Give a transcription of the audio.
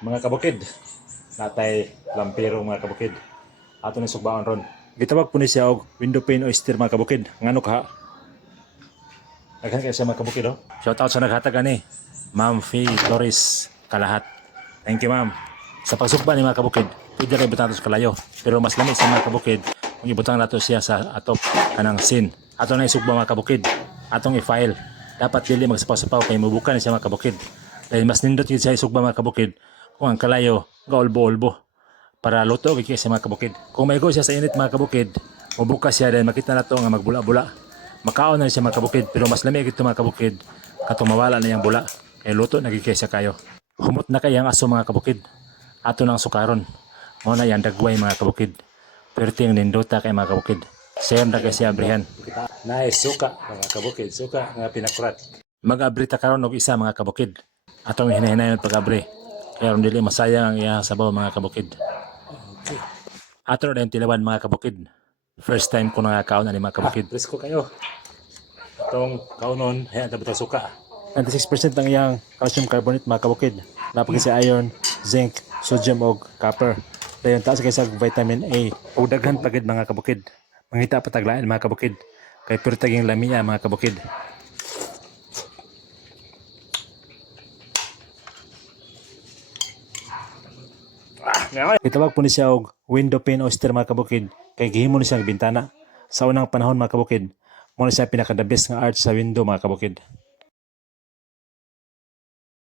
Mga kabukid, natay lampiro mga kabukid. Ato ni sugbaon ron. Gitawag po ni siya og window pane oyster mga kabukid. Ngano ka? Daghan kay siya mga kabukid oh. Shout out sa naghatag ani. Ma'am Faye Torres Kalahat. Thank you ma'am. Sa pagsugba ni mga kabukid, pwede rin ibutang nato sa kalayo. Pero mas lamig sa mga kabukid, kung ibutang nato siya sa atop kanang sin. Ato na isugba mga kabukid. Atong i-file. Dapat dili magsapaw-sapaw kay mabuka ni siya mga kabukid. Dahil mas nindot yun siya isugba mga kabukid kung ang kalayo gaulbo-ulbo para luto kay siya mga kabukid. Kung maigo siya sa init mga kabukid, mabuka siya dahil makita na to nga magbula-bula. Makaon na siya mga kabukid pero mas lamig ito mga kabukid katong mawala na yung bula. Kaya luto nagikay siya kayo. Humot na kayang aso mga kabukid. Ato nang sukaron. Mo na yan dagway mga kabukid. Perti ang nindota kay mga kabukid. Sayon na kay siya abrihan. Nice suka mga kabukid. Suka nga pinakurat. Mag-abrita karon og isa mga kabukid. Atong hinahinayon pag-abri. Kaya ron dili masayang ang iyang sabaw mga kabukid. Okay. Ato na yung tilawan mga kabukid. First time ko nakakaon na ni mga kabukid. Presko kayo. Itong kaunon, ayan, tabutang suka. 96% ang iyang calcium carbonate mga kabukid. Napagin sa iron, zinc, sodium o copper. Dayon taas kaysa vitamin A. O daghan pagid mga kabukid. Mangita pataglaan mga kabukid. Kay purtaging lamia mga kabukid. Itawag po ni siya og window pane oyster mga kabukid. Kay gihimo ni siyang bintana. Sa unang panahon mga kabukid, mo na siya pinaka the best nga art sa window mga kabukid.